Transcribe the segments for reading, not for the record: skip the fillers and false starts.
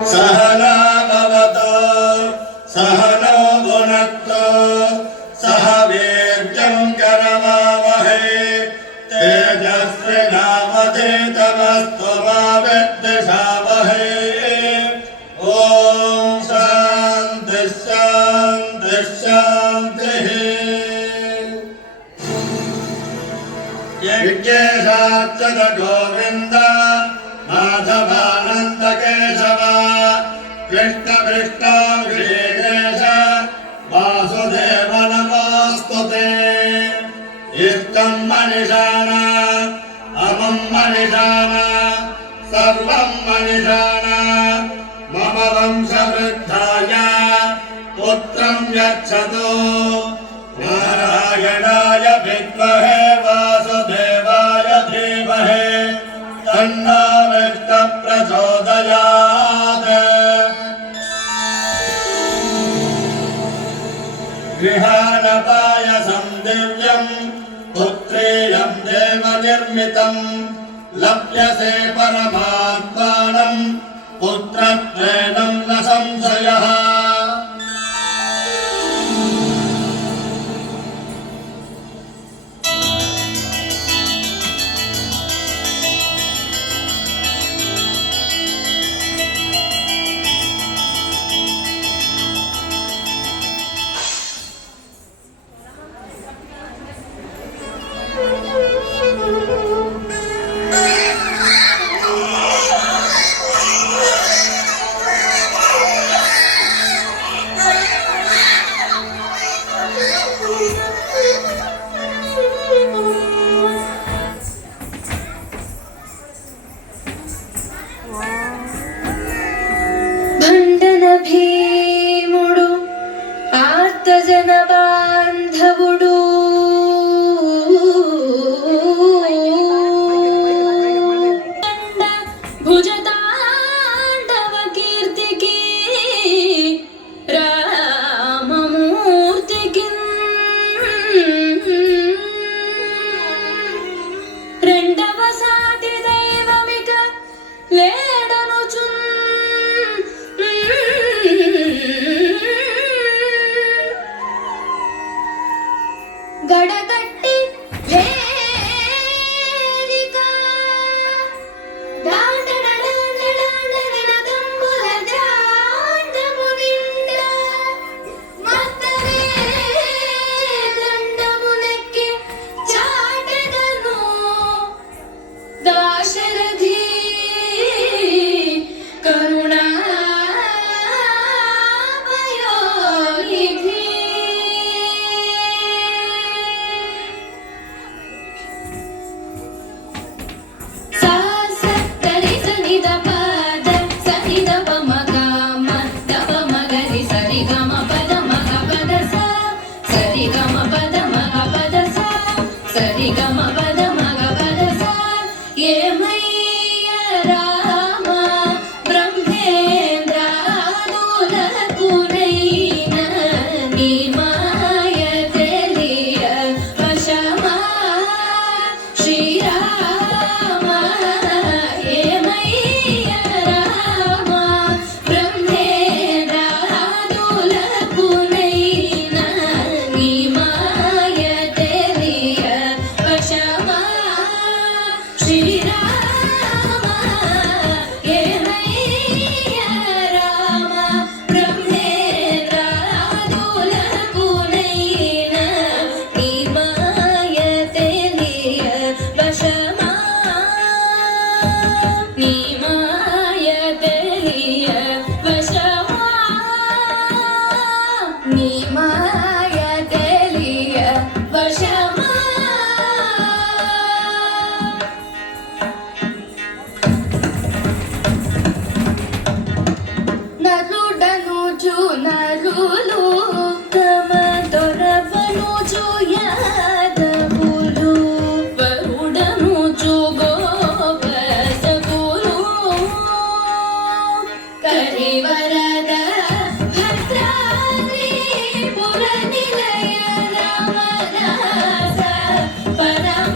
सहना भवतु सहनो भुनक्तु सह वीर्यं करवावहै तेजस्विनावधीतमस्तु मा विद्विषावहै। ॐ शान्ति शान्ति शान्तिः। यज्ञेशाच्युत गोविन्द माधवानन्द केशव कृष्ण कृष्ण ऋषिकेश वासुदेव नमोऽस्तुते। इष्टं मनिषाण अमं मनिषाण सर्वं मनिषाण मम वंशवृद्धाय पुत्रं यच्छतु। नारायणाय विद्महे वासुदेवाय धीमहि तन्नो विष्णुः प्रचोदयात्। गृहाणपायसं दिव्यं पुत्रेयं देवनिर्मितं लभ्यसे परमात्मानं पुत्रत्वेन न संशयः। భీముడు ఆర్తజన బాంధవుడు భుజతాండవ కీర్తికి రామమూర్తికి రెండవ సాటి దైవమిక లేడనుచున్ గడగట్టి వేదిక దాండడడడడడడవినదంబుల జాండము నిండ మత్తరే దండమునెక్కి చాటెదను దాశరథి కరుణా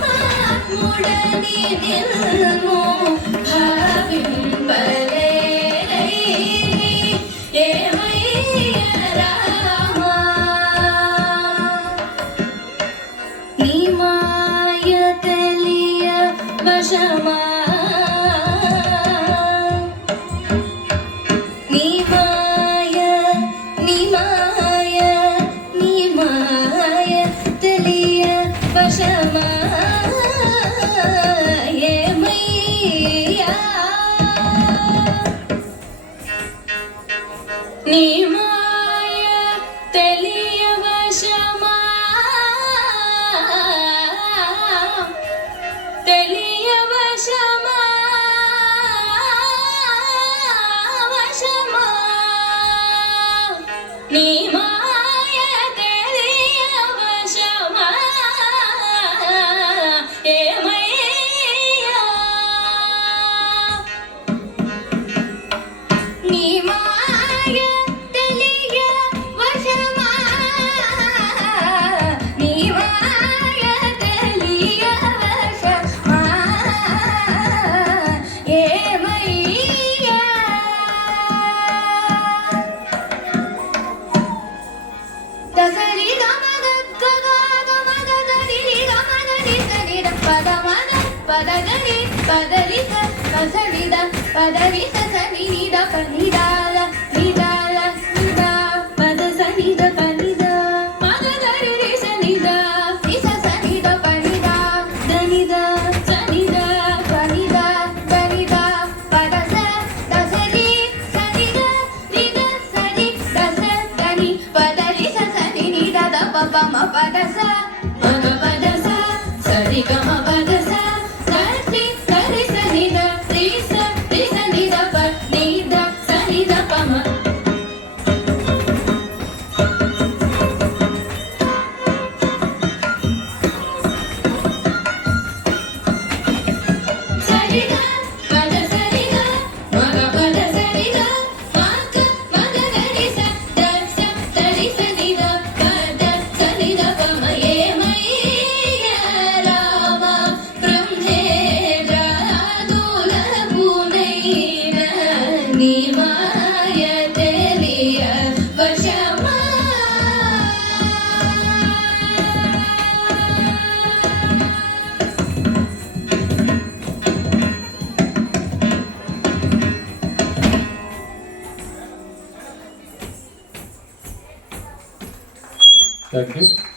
పరమాత్ముడని నిన్ను భావింపలే నీ మాయ తెలియవశమా తెలియవశమా వశమా నీ మాయ తెలియవశమా ఏమయ్యా నీ మాయ తెలియవశమా నీ మాయ తెలియవశమా ఏమయ్యా దసరి గమద గమద దరి గమద ని పద మద పదగని పదలిక ససనిద పదలిక సనిద పనిదాల నిదాల నిదా పద సనిద పనిద పద దరి సనిద నిస సనిద పనిద దనిద సనిద పనిద దనిద పద స దసరి సనిద నిద సని దస దని పదలి సని నిద ద ప మ పద స మగ పద స సరి గ మ పద స సరి సరి సని ద రి సని ద ప ని ద సని ద ప మ సరి గ పద సరి గ మగ పద సరి గ మగ మగ గరి స ద స సరి సని ద ప ద సని ద ప మ ఏమయ్యా రామ బ్రహ్మేంద్రాదుల పూనైన నీ మాయ తెలియ వశమా Thank you.